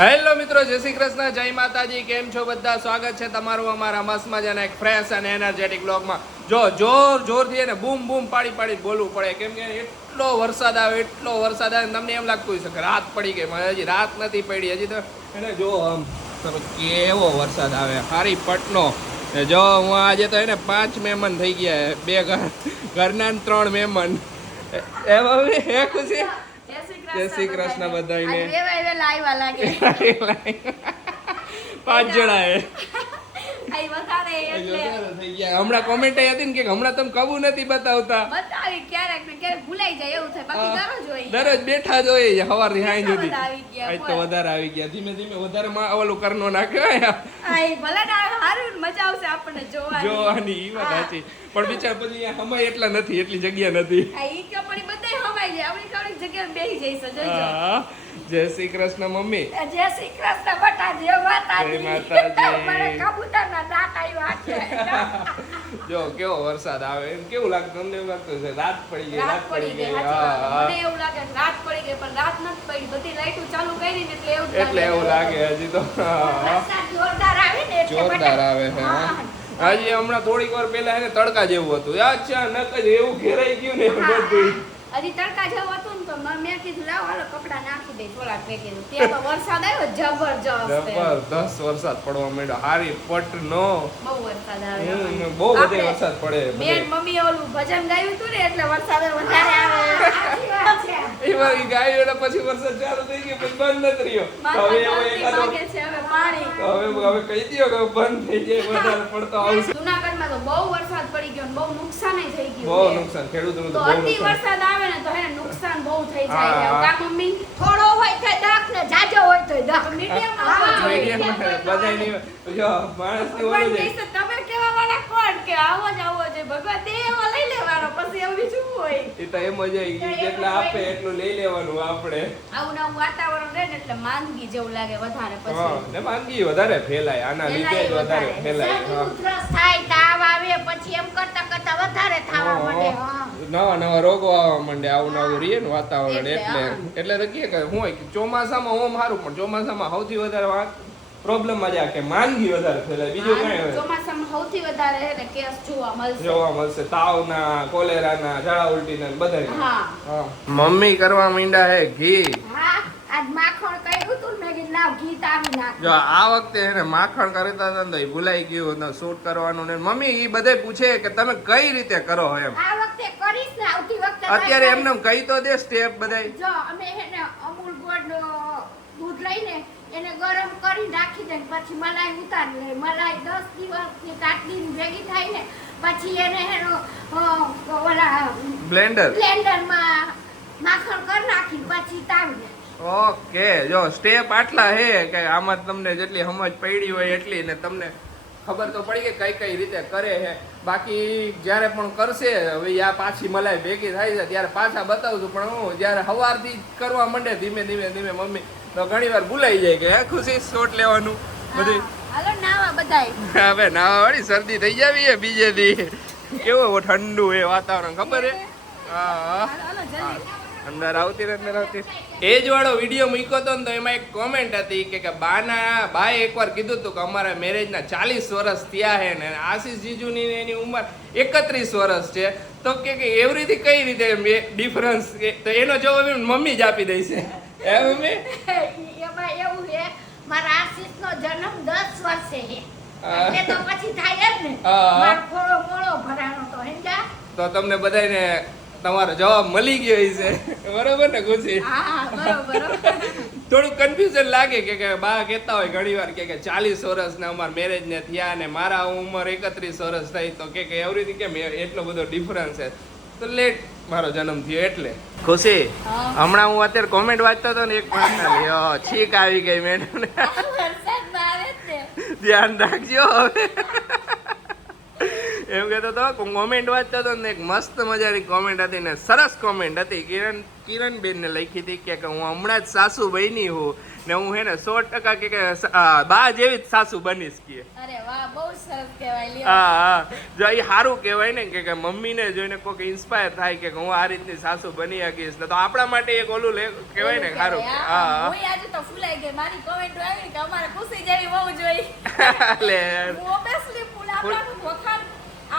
Hello મિત્રો, જય શ્રી કૃષ્ણ, જય માતાજી. કેમ છો બધા? સ્વાગત છે તમારું અમારા મસ્ત મજાના એક ફ્રેશ અને એનર્જેટિક બ્લોગમાં. જો જોરથી એને બૂમ બૂમ પાડી બોલવું પડે, કેમ કે એટલો વરસાદ આવે તમને એમ લાગતું હોય છે કે રાત પડી ગઈ. હજી રાત નથી પડી, હજી તો એને જો આમ કેવો વરસાદ આવે હારી પટનો. જો હું આજે તો એને 5 મહેમાન થઈ ગયા, 2 ઘરના 3 મહેમાન. હે ખુશી? જય શ્રી કૃષ્ણ બધાને. 5 જણા હમણાં કોમેન્ટ હતી ને કે હમણાં તમે કબૂ નથી બતાવતા. દરરોજ બેઠા જ હોય સવારથી સાંજ સુધી. આજ તો વધારે આવી ગયા, ધીમે ધીમે વધારે ઓલું કરનો નાખ્યો. જોવાની ઈ વાત સાચી, પણ બિચાર પછી હમાય એટલા નથી, એટલી જગ્યા નથી. જય શ્રી કૃષ્ણ મમ્મી. જય શ્રી કૃષ્ણ બટા, જય માતાજી. જય માતાજી. મને કબૂતરના દાંત આવ્યા છે. જો કેવો વરસાદ આવે, એમ કેવું લાગતું? તમને એવું લાગતું છે રાત પડી ગઈ? રાત પડી ગઈ. મને એવું લાગે રાત પડી ગઈ, પણ રાત નથી પડી. બધી લાઈટો ચાલુ કરી ને એટલે એવું લાગે. હજી તો વરસાદ જોરદાર આવે ને એટલે જોરદાર આવે છે. હજી હમણાં થોડીક વાર પહેલા એને તડકા જેવું હતું, અચાનક જ એવું ઘેરાઈ ગયું ને બધું. હજી તડકા જેવું હતું ને તો મેં કીધું લાવ હાલો કપડા નાખી દે થોડાક ફેંકી દઉં. ત્યાં તો વરસાદ આવ્યો જબરદસ્ત વરસાદ પડવા માંડ્યો, હારી પટનો. બહુ વરસાદ આવ્યો. બહુ બધે વરસાદ પડે. મેં મમ્મી ઓલું ભજન ગાયું હતું ને એટલે વરસાદ વધારે આવે. સાચી વાત છે. એમાં ગાયું એટલે પછી વરસાદ ચાલુ થઈ ગયો, પછી બંધ નથી રહ્યો. હવે કહી દો કે બંધ થઈ જાય, વધારે પડતો આવશે. જૂનાગઢમાં તો બહુ વરસાદ પડી ગયો, બહુ નુકસાન થઈ ગયું. બહુ નુકસાન, ખેડૂતોનું તો બહુ અતિ વરસાદ આવે ને તો એને નુકસાન બહુ થઈ જાય. કા મમ્મી થોડો હોય તો દાખ ને જાજો હોય તો દાખ. મીડિયમ બધાની જો માણસની ઓલું છે. તમે કેવા વાળા કોણ કે આવો જ છે ભગવાન દે એવો લઈ લેવાનો, પછી એવું બીજું હોય. એ તો એમ જ જેટલા આપે એટલું લઈ લેવાનું આપણે. આવું નવું વાતાવરણ રહે ને એટલે માંદગી જેવું લાગે વધારે. પછી ને માંદગી વધારે ફેલાય, આના લીધે જ વધારે ફેલાય. ઉધરસ થાય, તાવ આવે, પછી એમ કરતા કરતા વધારે થવા માંડે. નવા રોગો આવવા માંડે, આવું નવું રીએ ને વાતાવરણ. એટલે તો કે હું હોય ચોમાસામાં ઓમ સારું, પણ ચોમાસામાં સૌથી વધારે પ્રોબ્લેમ માં જાય કે માંદગી વધારે ફેલાય. બીજું કઈ ચોમાસામાં સૌથી વધારે હે ને કેસ જોવા મળશે તાવના, કોલેરાના, ઝાડા ઉલટીના બધા. મમ્મી કરવા માંડ્યા હે ઘી. આજ માખણ કર્યું તું મેં કીધું લાવ ઘી તાવી નાખ. જો આ વખતે એને માખણ કરતા હતા ને ભૂલાઈ ગયું શૂટ કરવાનું ને. મમ્મી ઈ બધે પૂછે કે તમે કઈ રીતે કરો એમ. આ વખતે કરીશ ને, આવતી વખતે અત્યારે એમને કહી તો દે સ્ટેપ બધાય. જો અમે હેને અમૂલ ગોળ દૂધ લઈને એને ગરમ કરી નાખી દે, પછી મલાઈ ઉતારી લે. મલાઈ 10 દિવસની તાટલીની ભેગી થાય ને પછી એને હેનો ઓલા બ્લેન્ડરમાં માખણ કરી નાખી પછી તાવી દે. ઓકે, જો સ્ટેપ આટલા હે કે આમાં તમને જેટલી સમજ પડી હોય એટલી ને તમને ખબર તો પડી કે કઈ રીતે કરે છે. બાકી જ્યારે પણ કરશે હવે આ પાછી મલાઈ ભેગી થાય છે ત્યારે પાછા બતાવું છું. પણ હું જ્યારે સવારથી કરવા માંડે ધીમે ધીમે મમ્મી તો ઘણી વાર ભૂલાઈ જાય કે હે ખુશી શોટ લેવાનું બધું. હાલો નાવા બધાય. હવે નાવા વાળી શરદી થઈ જાવી હે બીજે દી. કેવો ઠંડુ હે વાતાવરણ, ખબર હે? હા, અંદર આવતી એજ વાળો વિડીયો મૂક્યો હતો ને તો એમાં એક કોમેન્ટ હતી કે બાએ એકવાર કીધું હતું કે અમારા મેરેજના 40 વર્ષ થયા છે ને આશીષ જીજુની એની ઉંમર 31 વર્ષ છે. તો કે એવરીથી કઈ રીતે ડિફરન્સ? તો એનો જવાબ મમ્મી જ આપી દઈ છે. હે મમ્મી? એમાં એવું છે મારા આશીષનો જન્મ 10 વર્ષે છે એટલે તો પછી થાય જ ને. મારો થોડો મોળો ભરાણો તો હેંજા. તો તમને બધાને તમારો જવાબ મળી ગયો છે, બરોબર ને ખુશી? હા બરોબર. થોડું કન્ફ્યુઝન લાગે કે બા કહેતા હોય ઘણી વાર કે 40 વર્ષના અમારા મેરેજ ને થયા ને મારા ઉંમર 31 વર્ષ થઈ. તો કે એવરીથી કેમ એટલો બધો ડિફરન્સ છે? તો લેટ મારો જન્મ થયો એટલે. ખુશી, હમણાં હું અત્યારે કોમેન્ટ વાંચતો હતો ને એક માણસના છીક આવી ગઈ મેડમ ને. ધ્યાન રાખજો હવે. એમ કહેતો હતો કોમેન્ટ વાંચતો હતો ને એક મસ્ત મજાની કોમેન્ટ હતી ને સરસ કોમેન્ટ હતી કિરણબેન ને લખી હતી કે હું હમણાં જ સાસુ બની હું ને હું હે ને 100% કે બા જેવી જ સાસુ બનીશ કે અરે વાહ બહુ સરસ કહેવાય લ્યો. હા જો એ સારું કહેવાય ને કે મમ્મીને જોઈને કોઈક ઇન્સ્પાયર થાય કે હું આ રીતની સાસુ બની શકીશ ને તો આપણા માટે એક ઓલું કહેવાય ને સારું. હા હું આજે તો ફૂલાઈ ગઈ મારી કોમેન્ટ આવી કે અમારે ખુશી જેવી બહુ જોઈ. લે ઓબ્વિયસલી ફૂલ આપણા વખાણ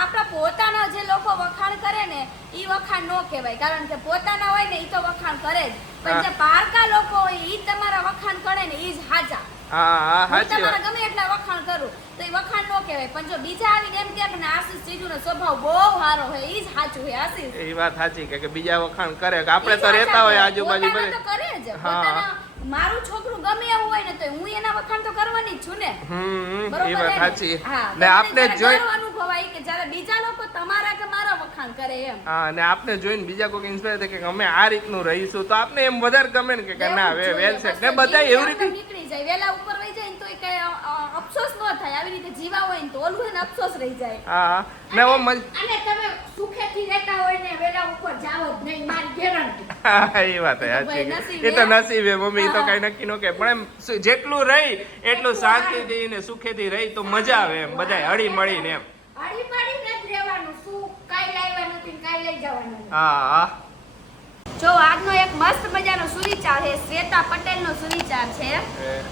આપણા પોતાના જે લોકો વખાણ કરે ને ઈ વખાણ નો કહેવાય કારણ કે પોતાના હોય ને ઈ તો વખાણ કરે જ પણ જે પારકા લોકો હોય ઈ તમારા વખાણ કરે ને ઈ જ હાચા. હા હું સાચી વાત. તમારા ગમે એટલા વખાણ કરું તો ઈ વખાણ નો કહેવાય પણ જો બીજા આવીને એમ કહે કે ના આશીષ જીજુનો સ્વભાવ બહુ સારો હોય ઈ જ સાચું હોય આશીષ. એ વાત સાચી કે બીજા વખાણ કરે કે આપણે તો રહેતા હોય આજુબાજુ પોતાના તો કરે જ પોતાના મારું છોકરું ગમે એવું હોય ને તો હું એના વખાણ તો કરવાની જ છું ને. એ વાત સાચી. હા ને આપણે જોઈ અનુભવાય કે જ્યારે બીજા લોકો તમારા કે મારા વખાણ કરે એમ. હા અને આપણે જોઈને બીજા કોઈ ઇન્સ્પાયર થાય કે અમે આ રીતનું રહીશું તો આપણે એમ વધારે ગમે ને કે ના વેલ સેટ ને બધા એવી રીતે નીકળી જાય વેલા ઉપર વહી જાય ને તો કઈ અફસોસ ન થાય આવી રીતે જીવા હોય ને તો ઓલું એને અફસોસ રહી જાય. હા ને ઓ અને તમે સુખેથી રહેતા હોય ને વેલા ઉપર જાવ જ નહીં મારી ગેરંટી. હા એ વાત સાચી. એ તો નસીબ હે મમ્મી તો કઈ નક્કી ન કે પણ એમ જેટલું રહી એટલું શાંતિથી ને સુખેથી રહી તો મજા આવે એમ બધાય હળી મળીને એમ. હળી મળીને જ રહેવાનું શું કાઈ લાવ્યા નથી ને કાઈ લઈ જવાનું નથી. હા જો આજનો એક મસ્ત મજાનો સુવિચાર છે શ્વેતા પટેલનો સુવિચાર છે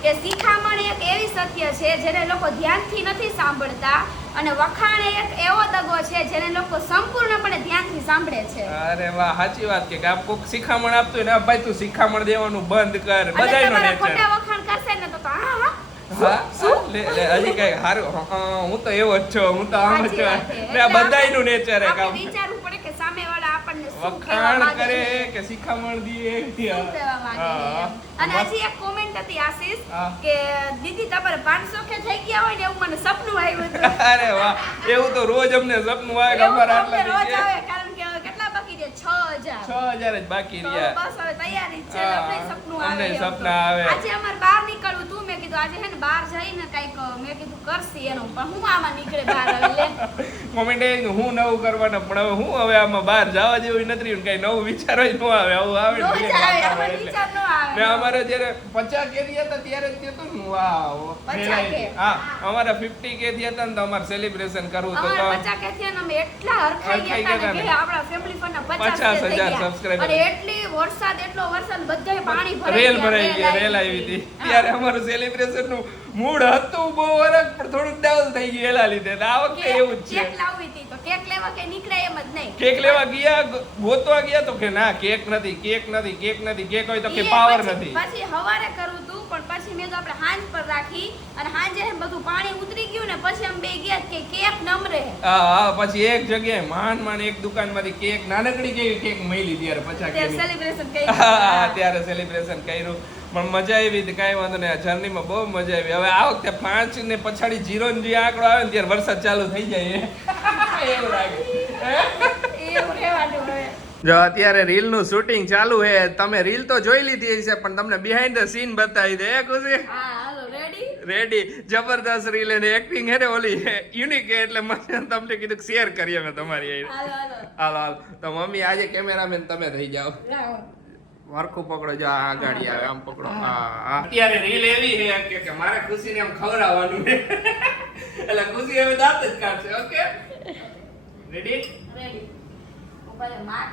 કે શિખામણ એક એવી સત્ય છે જેને લોકો ધ્યાનથી નથી સાંભળતા અને વખાણ એક એવો દગો છે જેને લોકો સંપૂર્ણપણે ધ્યાનથી સાંભળે છે. અરે વાહ સાચી વાત કે આપ કોક શિખામણ આપતું ને ભાઈ તું શિખામણ દેવાનું બંધ કર અને બધાયનો તમારા નેચર. ખોટા વખાણ કરશે ને તો હા હા લે હજી કઈ સારું હું તો એવો જ છું હું તો આમ જ છું ને આ બધાયનું નેચર હે કામ. વિચારવું પડે કે સામેવાળા આપણને શું કહેવા વખાણ માંગે કરે છે. કે શિખામણ દીએ શું કહેવા માંગે છે એમ. અને હજી એક કોમેન્ટ હતી આશીષ હા. કે દીદી તમારે 500 કે થઈ ગયા હોય ને એવું મને સપનું આવ્યું હતું. અરે વાહ એવું તો રોજ અમને સપનું આવે કે એવું અમારા તો અમને રોજ આટલા આવે કારણ કે હવે કેટલા બાકી છે 6000 6000 જ બાકી તો રહ્યા. બસ હવે તૈયારી જ છે હા, અમને સપનું આવે અમને એમ તો. સપના આવે. આજે અમારે બહાર નીકળવું તું મેં કીધું આજે હે ને બહાર જઈને કઈક મેં કીધું કરશી એનું પણ હું આમાં નીકળે બહાર હવે લે કોમેન્ટ એ હું નવું કરવાનું પણ હવે હું હવે આમાં બહાર જવા જેવું નથી કઈ નવું વિચારો ન આવે આવું આવે ને રોજ ધીરે આવે ધીરે અમારે એટલે. વિચાર ન આવે ને અમારે જ્યારે 50 કે થયા હતા ત્યારે જ થયું હતું ને વાવ 50 કે. હા અમારા 50 કે થયા હતા ને તો અમારે સેલિબ્રેશન કરવું તો અમારા 50 કે થયા ને અમે એટલા હરખાઈ ગયા હતા ને કે આપણા ફેમિલી ફરના 50 કે થઈ 50,000 ગયા. subscriber. અને એટલો વરસાદ બધાય પાણી ભરાઈ રેલ ગયા, ભરાઈ ગયા રેલ આવી હતી ત્યારે અમારું સેલિબ્રેશન નું મૂડ હતું બહુ વરસ પણ થોડુંક ડાઉન થઈ ગયું એના લીધે ને આ વખતે એવું જ છે. કેક લાવવી હતી તો કેક લેવા કે નીકળાય એમ જ નહીં. કેક લેવા ગયા ગોતવા ગયા તો કે ના કેક નથી કેક હોય તો કે ઈ પાવર પછી- નથી. પછી હવારે કરવું તું પણ પછી મેં તો આપણે હાંજ પર રાખી અને હાંજે બધું પાણી ઉતરી ગયું ને પછી અમે બે ગયા કે કેક નમરે. હા પછી એક જગ્યાએ માંડ એક દુકાનમાંથી કેક નાનકડી કેવી કેક મળી ત્યારે 50 તે ની. સેલિબ્રેશન હા કર્યું. ત્યારે સેલિબ્રેશન કર્યું પણ મજા આવી હતી કાંઈ વાંધો નહીં જર્નીમાં બહુ મજા આવી હવે આ વખતે 5 ને પછાડી 0 ને જે આંકડો આવે ને ત્યારે વરસાદ ચાલુ થઈ જાય એવું લાગે. એવું રહેવાનું હવે. જો અત્યારે રીલ નું શૂટિંગ ચાલુ છે તમે રીલ તો જોઈ લીધી હશે પણ તમને બિહાઇન્ડ ધ સીન બતાવી દે ખુશી હા હાલો રેડી. રેડી જબરદસ્ત રીલ અને એક્ટિંગ હે ને ઓલી યુનિક એટલે મને તમને કીધું શેર કરીએ મેં તમારી હારે. હાલો હાલ તો મમ્મી આજે કેમેરામેન તમે થઈ જાઓ લાવો. વરખું પકડો જો આ ગાડી આવે આમ પકડો હા અત્યારે રીલ એવી છે કે મારે ખુશીને આમ ખવડાવવાનું છે એટલે ખુશી હવે દાંત જ કાઢશે ઓકે રેડી રેડી. ઉપર માર.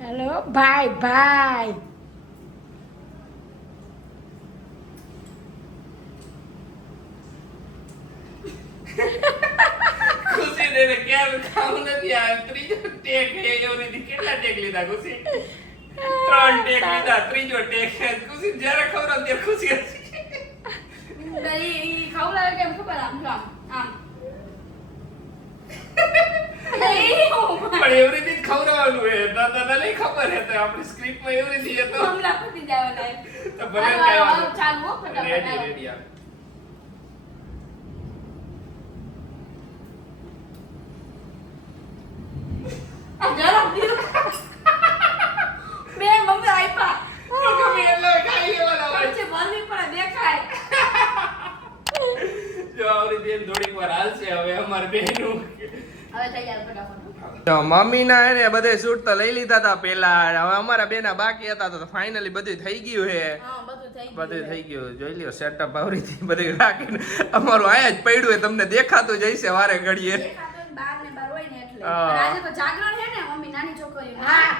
હેલો ભાઈ. ખુશી ને કેમ ખાવું નથી આ ત્રીજો ટેક હે એવી રીતે કેટલા ટેક લીધા ખુશી 3 ટેક લીધા ત્રીજો ટેક છે ખુશી જ્યારે ખવડાવ ત્યારે ખુશી હશે ઈ ખવડાવે કેમ ખબર આમ જો આમ. પણ એવી રીતે જ ખવડાવવાનું હે દાદા નહીં ખબર હે તો આપણી સ્ક્રિપ્ટમાં એવી રીતે તો હમણાં પતી જવાના. તો ભલે કાંઈ વાંધો નહીં. ચાલુ હો ફટાફટ. રેડી રેડી આ જરા પીવું. બે મમ્મી આપ્યા. ગમે એટલો ખાઈ લેવાના હોય. પછી ભરવી પડે દેખાય. જો આવરી બેન થોડીક વાર હાલશે અમારે બેનું હવે તૈયાર ફટાફટ તો મમ્મીના હે ને બધે શૂટ તો લઈ લીધા હતા પેલા, હવે અમારા બેના બાકી હતા તો ફાઇનલી બધું થઈ ગયું છે. હા બધું થઈ ગયું. જોઈ લ્યો સેટઅપ આવરીથી બધું રાખીને અમારું આયા જ પડ્યું હોય, તમને દેખાતું જ હશે વારે ઘડીએ. બાર ને બાર હોય ને એટલે હા. પણ આજે તો જાગરણ છે ને મમ્મી નાની છોકરી. હા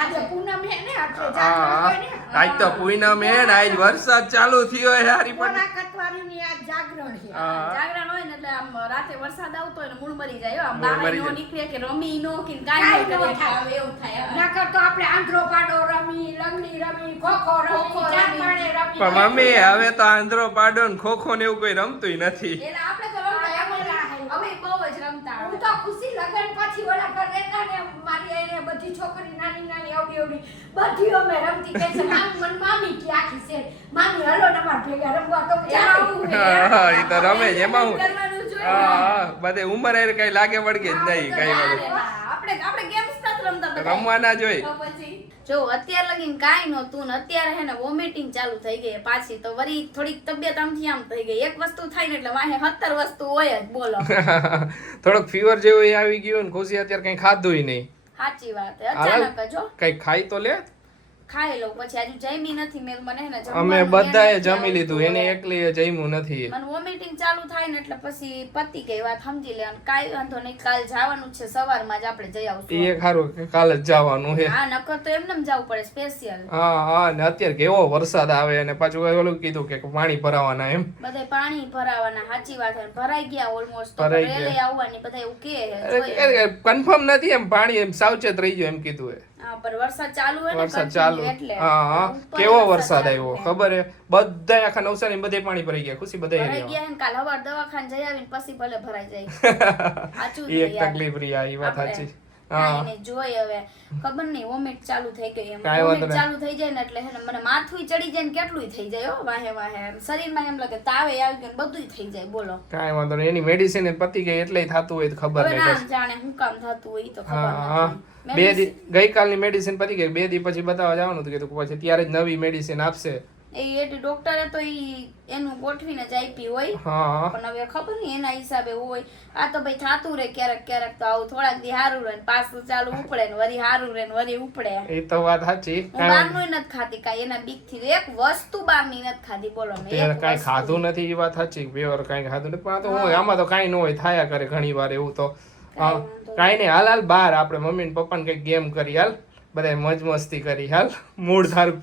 આજે પૂનમ છે ને એટલે જાગરણ હોય ને. આજ તો પૂનમ હે ને, આજ વરસાદ ચાલુ થયો હે હારી પણ. કોના કતવારીની આજ જાગરણ છે. હા. જાગરણ હોય ને એટલે આમ રાતે વરસાદ આવતો હોય ને મૂળ મરી જાય. આમ મૂળ બહાર મરી નો જાય. નીકળે કે રમી નો કે કાઈ નો થાય હવે એવું થાય. નકર તો આપણે આંધ્રો પાડો રમી, લંગડી રમી, ખોખો રમી, ચાંદમાળે રમી. પણ મમ્મી હવે તો આંધ્રો પાડો ને ખોખો ને એવું કોઈ રમતુંય નથી. એટલે આપણે તો રમતા અમે બહુ જ રમતા. હું તો ખુશી લગન પછી ઓલા ઘર રહેતા ને મારી આઈને બધી છોકરી નાની નાની આવડી આવડી બધી અમે રમતી. કે છે આમ મન મામી કે આખી છે મામી હલો તમાર ભેગા રમવા તો જાવું. હા ઈ તો રમે જ એમાં હું. કરવાનું જોઈએ. હા બધે ઉંમર એ કઈ લાગે વળગે જ નહીં કઈ બધું. આપણે ગેમ્સ નથી રમતા બધા. રમવાના જ હોય. તો પછી જો અત્યાર લગીન કાઈ નહોતું ને અત્યારે હે ને વોમિટિંગ ચાલુ થઈ ગઈ પાછી, તો વળી થોડીક તબિયત આમથી આમ થઈ ગઈ. એક વસ્તુ થાય ને એટલે વાહે 70 વસ્તુ હોય જ. બોલો થોડોક ફીવર જેવું ય આવી ગયું ને ખુશી અત્યારે કઈ ખાધુંય નહીં. સાચી વાત હે. અચાનક જ હો. કઈ ખાઈ તો લે. ખાઈ લઉં પછી આજુ જમી નથી મેં મને હે ને અમે બધાએ જમી લીધું, એને એકલીએ જમ્યું નથી. મને વોમિટિંગ ચાલુ થાય ને એટલે પછી પતી ગઈ વાત, સમજી લે. કાઈ વાંધો નહીં, કાલ જવાનું છે સવારમાં જ આપણે જઈ આવશું. એ ખારું કે કાલે જ જવાનું છે. હા નકર તો એમને જવું પડે સ્પેશિયલ. હા ને અત્યારે કેવો વરસાદ આવે અને પાછું ઓલું કીધું કે પાણી ભરાવાના એમ. બધે પાણી ભરાવાના. સાચી વાત છે. ભરાઈ ગયા ઓલમોસ્ટ. તો ભરાઈ ગયા. રેલે આવવાની બધા એવું કહે છે. કન્ફર્મ નથી એમ, પાણી એમ સાવચેત રહી ગયો એમ કીધું હે. હા પણ વરસાદ ચાલુ હોય ને વરસાદ continue ચાલુ. એટલે હા ઉપર કેવો વરસાદ ચાલુ આવ્યો છે. ખબર હે, બધા આખા નવસારી બધે પાણી ભરાઈ ગયા. ખુશી બધા ભરાઈ એરિયા ગયા ને કાલ હવાર દવાખાને જઈ આવીને પછી ભલે ભરાઈ જાય. સાચું એ છે એક યાર. તકલીફ રહી આ ઈ વાત આપણે સાચી. કાંઈ નહીં, જોઈ હવે ખબર નહીં વોમિટ ચાલુ થઈ ગઈ. એમ કાંઈ વાંધો વોમિટ નહીં. ચાલુ થઈ જાય ને એટલે હે ને મને માથું ચડી જાય ને કેટલું થઈ જાય હો વાહે વાહે. એમ શરીરમાં એમ લાગે તાવે આવી ગયો ને બધું થઈ જાય. બોલો કાંઈ વાંધો નહીં, એની મેડિસિન પતી ગઈ એટલે થતું હોય તો ખબર હવે નહીં. ના જાણે હું કામ થતું હોય ઈ તો હા ખબર હા નથી. બે દી ગઈકાલની મેડિસિન પતી ગઈ, 2 દી પછી બતાવવા જવાનું હતું કીધું પછી ત્યારે જ નવી મેડિસિન આપશે. એ ડોક્ટરે તો ઈ એનું ગોઠવીને જ આપી હોય. હા પણ હવે ખબર નહીં એના હિસાબે હોય. આ તો ભાઈ થાતું રહે ક્યારેક ક્યારેક તો આવું થોડાક દી હારું રહે ને પાછું ચાલુ ઉપડે ને વરી હારું રહે ને વરી ઉપડે. એ તો વાત સાચી. હું બહારનું નથી ખાતી કાંઈ એના બીક થી. એક વસ્તુ બહારની નથી ખાધી. બોલો મેં ત્યારે એક કાંઈ વસ્તુ. ખાધું નથી એ વાત સાચી. પ્યોર કાંઈ ખાધું નથી પણ આ તો હું આમાં તો કાંઈ ન હોય, થાયા કરે ઘણી વાર એવું તો. કાંઈ નહીં, હાલ હાલ બહાર આપણે મમ્મી ને પપ્પાને કંઈક ગેમ કરી, હાલ બધા મોજ મસ્તી કરી, હાલ મૂડ થારું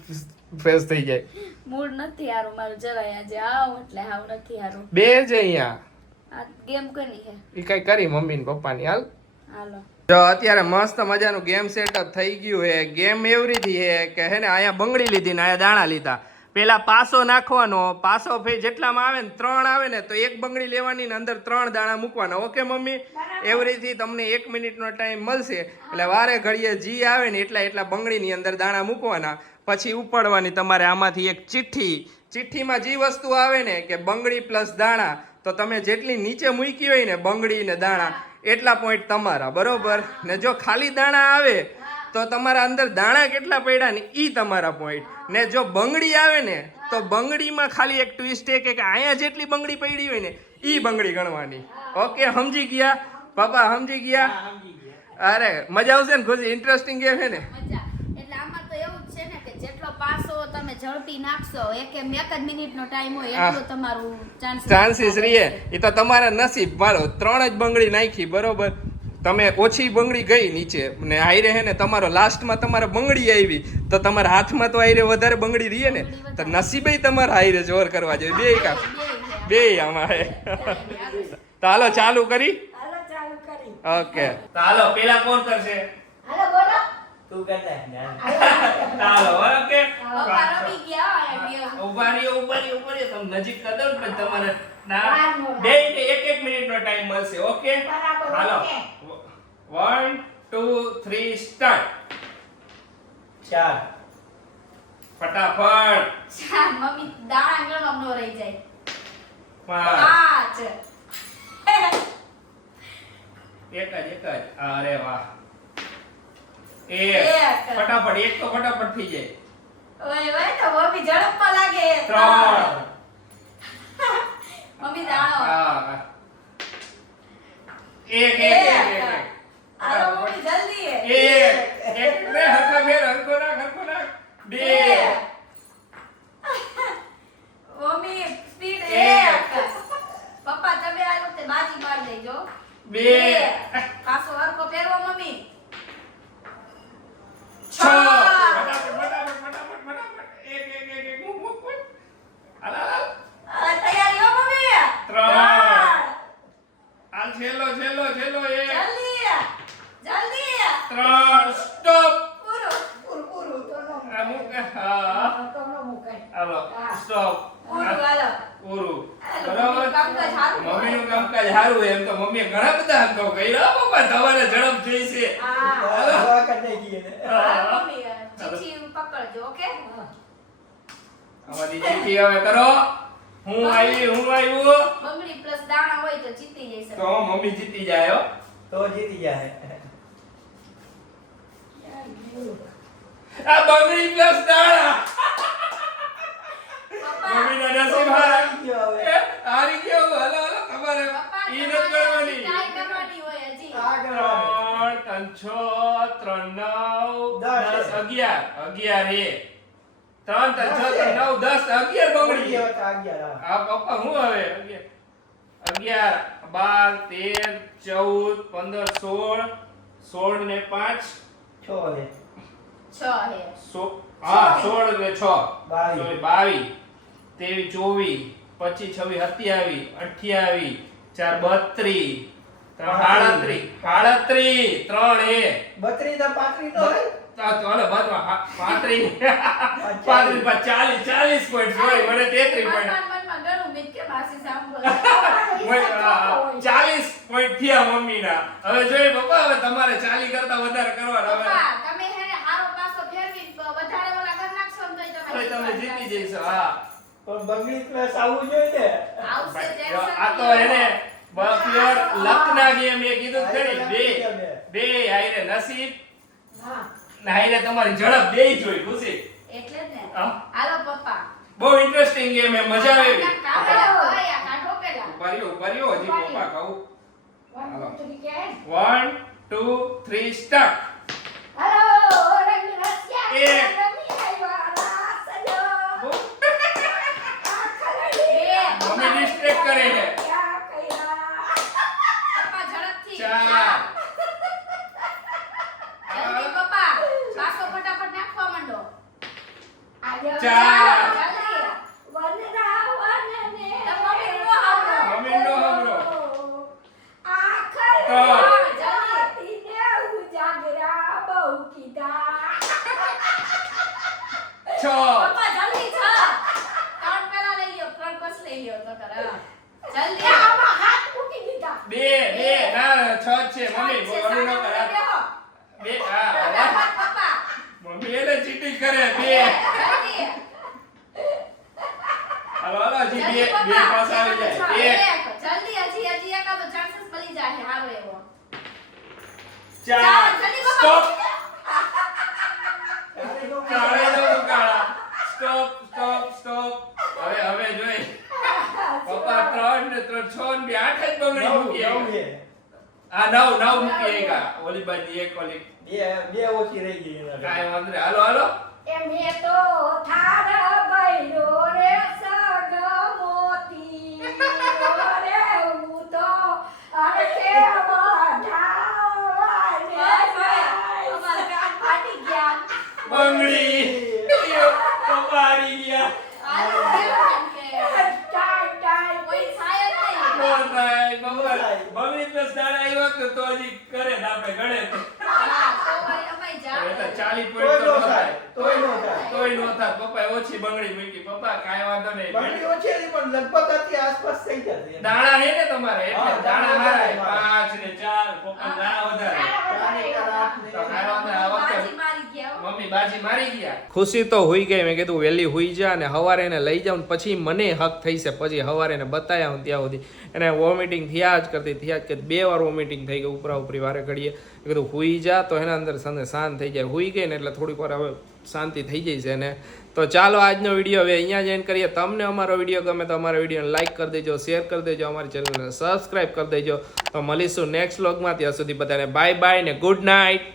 ફ્રેશ થઈ જાય. મૂડ નથી હારું મારું જરાય આજે. આવ એટલે હાવ નથી હારું. બે જ અહીંયા આ ગેમ કોની છે? એ કઈ કરી મમ્મી ને પપ્પાની. હાલ હાલો. જો અત્યારે મસ્ત મજાનું ગેમ સેટઅપ થઈ ગયું હે. ગેમ એવી રીતે હે કે હે ને અહીંયા બંગડી લીધી ને અહીંયા દાણા લીધા. પેલા પાસો નાખવાનો, પાસો ફે જેટલામાં આવે ને 3 આવે ને તો એક બંગડી લેવાની ને અંદર 3 દાણા મૂકવાના. Okay mummy? એવી રીતે તમને 1 મિનિટનો ટાઈમ મળશે એટલે વારે ઘડીએ જી આવે ને એટલા બંગડીની અંદર દાણા મૂકવાના. પછી ઉપાડવાની તમારે આમાંથી એક ચિઠ્ઠી. ચિઠ્ઠીમાં જે વસ્તુ આવે ને કે બંગડી પ્લસ દાણા, તો તમે જેટલી નીચે મૂકી હોય ને બંગડી ને દાણા એટલા પોઈન્ટ તમારા, બરોબર? ને જો ખાલી દાણા આવે તો તમારા અંદર દાણા કેટલા પડ્યા ને ઈ તમારા પોઈન્ટ. ને જો બંગડી આવે ને તો બંગડીમાં ખાલી એક ટ્વિસ્ટ એ કે અહીંયા જેટલી બંગડી પડી હોય ને ઈ બંગડી ગણવાની. ઓકે સમજી ગયા પપ્પા? સમજી ગયા? અરે મજા આવશે ને ખુશી? ઇન્ટરેસ્ટિંગ ગેમ છે ને. મજા. એટલે આમાં તો એવું જ છે ને કે જેટલો પાસો તમે ઝડપી નાખશો, એક જ મિનિટનો ટાઈમ હોય એટલો તમારું ચાન્સીસ રહીએ. એ તો તમારા નસીબ. મારો 3 જ બંગડી નાખી, બરોબર? તમે ઓછી બંગડી ગઈ નીચે ને હાઈરે હે ને તમારો લાસ્ટમાં તમારે બંગડી આવી તો તમારા હાથમાં તો હાઈરે વધારે બંગડી રહીએ ને તો નસીબે તમારે હાઈરે જોર કરવા જોઈએ. બે આમાં હે. તો હાલો ચાલુ કરી. ઓકે તો હાલો પેલા કોણ કરશે? હાલો બોલો. તું કરતા ચાલો ઓકે. પપ્પા રમી ગયા. ઉભા રહ્યો તમે નજીક કર દો પણ તમારે બે એક મિનિટનો ટાઈમ મળશે. ઓકે હાલો 1 2 3 સ્ટાર્ટ. 4 ફટાફટ. મમ્મી દાણા ગણવામાં નો રહી જાય. 5 5 એક જ. અરે વાહ. એક. ફટાફટ. એક તો ફટાફટ થઈ જાય. ઓય ઓય તો મમ્મી ઝડપમાં લાગે. 3 મમ્મી દાણો. હા હાલો હા. સ્ટોપ પૂરું હાલો. પૂરું હાલો, બરાબર મમ્મીનું કામકાજ સારું હોય. મમ્મીનું કામકાજ સારું એમ તો મમ્મીએ ઘણા બધા અંકો કર્યા પપ્પા તમારે ઝડપ જોઈશે હા. દવા કરી નાખી એને. હા, મમ્મી, ચીઠી પકડજો, ઓકે? આમાંથી ચીઠી હવે કરો હું આવ્યું બંગડી પ્લસ દાણા હોય તો જીતી જઈશ. તો મમ્મી જીતી જાય હો તો જીતી જાય. આ બંગડી પ્લસ દાણા પપ્પા, મમ્મીના નસીબ હારા આવી ગયો હવે. હારી ગયો હાલો હાલો તમારે પપ્પા, ઈ નથી તમારે કરવાની try કરવાની હોય હજી. આ કરવાનું. 3 6 3 9 દસ. 10 11 એ 3 3 6 3 9 10 11 બંગડી હવે તો 11 હા. આ પપ્પા હું હવે 11 12 13 14 15 16 ને 5 6 હે. 6 હે. હા 16 ને 6 22. 22 23 24 25 26 27 28 4 32 3 3 એ 32 ના 35 નો હે? ચાલો બાદમાં 35 35 40 પોઈન્ટ સોરી મને 33 પોઈન્ટ મનમાં ઘણું બીક કે માસી સાંભળો. 40 પોઈન્ટ થયા મમ્મીના હવે જોઈએ પપ્પા હવે તમારે 40 કરતા વધારે કરવાના હવે પપ્પા, તમે હેને હારો પાસો ફેરવી વધારે ઓલા કરી નાખશો ને તોય હવે તમે જીતી જઈશો હા પણ બંગડી પ્લસ આવવું જોઈએ ને. આવશે આ તો એને પ્યોર લકના ગેમ એ કીધું જ ખરી બે આઈને નસીબ હા, નાઈને તમારી ઝડપ બેય જોઈ ખુશી એટલે જ ને. હા. હાલો પપ્પા. બહુ ઇન્ટરેસ્ટિંગ ગેમ એ મજા આવે એવી કાઢો, આ કાઢો પેલા. ઉપાડ્યો હજી પપ્પા કહું 1 2 3 કે 1 2 3 સ્ટાર્ટ હાલો રંગ રસિયા એક. રમી આવ્યા રાસજો. બહુ બે. મમ્મી distract કરે છે. ક્યાં કયા? પપ્પા ઝડપથી. 4 જલ્દી પપ્પા. પાસો ફટાફટ નાખવા માંડો. આવ્યો. ચાર. જલ્દી. વનરાવનને. મમ્મી નો આવડો. મમ્મી નો હમરો આખર ત્રણ. જલ્દી ઉજાગરા બહુ કીધા. 6 પપ્પા જલ્દી છ. ત્રણ પેલા લઈ લ્યો, ત્રણ પછી લઈ લ્યો તો કરા. જલ્દી આમાં હાથ મૂકી દીધા. 2 ના 6 છે મમ્મી બોલું ન કરા બેહો. 2 હા ફટાફટ પપ્પા. મમ્મી એને ચીટિંગ કરે 2 જલ્દી. હાલો હાલો હજી જલ્દી 2 પપ્પા. પાસ આવી છ, જાય 1 એક. જલ્દી હજી એકાદો ચાન્સીસ મળી જાય હારો એવો. 4 જલ્દી પપ્પા. સ્ટોપ એટલે કાળે નો કાળા સ્ટોપ હવે જોઈ પપ્પા 3 ને 3 6 ને 8 જ બંગડી મૂકી નવ હે. આ 9 મૂકી એકા ઓલી બાજુ એક ઓલી બે ઓછી રહી ગઈ એના. કાઈ વાંધો નહીં હાલો એ મેં તો થાર બૈરો રે સગ મોતી રે હું તો અડકે બઢાવાને અમાર કાન ફાટી ગયા. બંગડી પપ્પારી ગયા કોઈ થાય જ નહીં. કોણ થાય બંગડી પ્લસ દાડા આવ્યો તો હજી કરે ને આપણે ગણે તો હા, તો ભાઈ અમાય જા. એ તો 40 તોય પોઈન્ટ તો નો ન થાય. થાય તોય નો થાય. તોય નો થાય પપ્પાએ ઓછી બંગડી મૂકી પપ્પા કાઈ વાંધો નહીં બંગડી ઓછી હતી પણ લગભગ હતી આસપાસ થઈ જતી. દાણા હે ને તમારે એટલે હા, દાણા દાણા હારા વધારે. 5 ને 4 પપ્પા દાણા વધારે તો કાઈ વાંધો નહીં, આ વખતે બાજી મારી ગયા હો. મમ્મી બાજી મારી ગયા ખુશી તો હુઈ ગઈ મેં કીધું વહેલી હુઈ જા અને હવારે એને લઈ જાઉં ને પછી મને હક થઈ છે પછી હવારે એને બતાવ્યા હું ત્યાં સુધી એને વોમિટિંગ થયા જ કરતી 2 વાર વોમિટિંગ થઈ ગઈ ઉપરા ઉપરી વારે ઘડીએ મેં કીધું હુઈ જા તો એના અંદર સંદે શાંત થઈ જાય હુઈ ગઈ ને એટલે થોડીક વાર હવે શાંતિ થઈ જાય છે ને તો ચાલો આજનો વિડીયો હવે અહીંયા જ એન્ડ કરીએ તમને અમારો વિડીયો ગમે તો અમારા વિડીયોને લાઈક કરી દેજો શેર કરી દેજો અમારી ચેનલને સબસ્ક્રાઈબ કરી દેજો તો મળીશું નેક્સ્ટ વ્લોગમાં ત્યાં સુધી બધાને બાય બાય ને ગુડ નાઇટ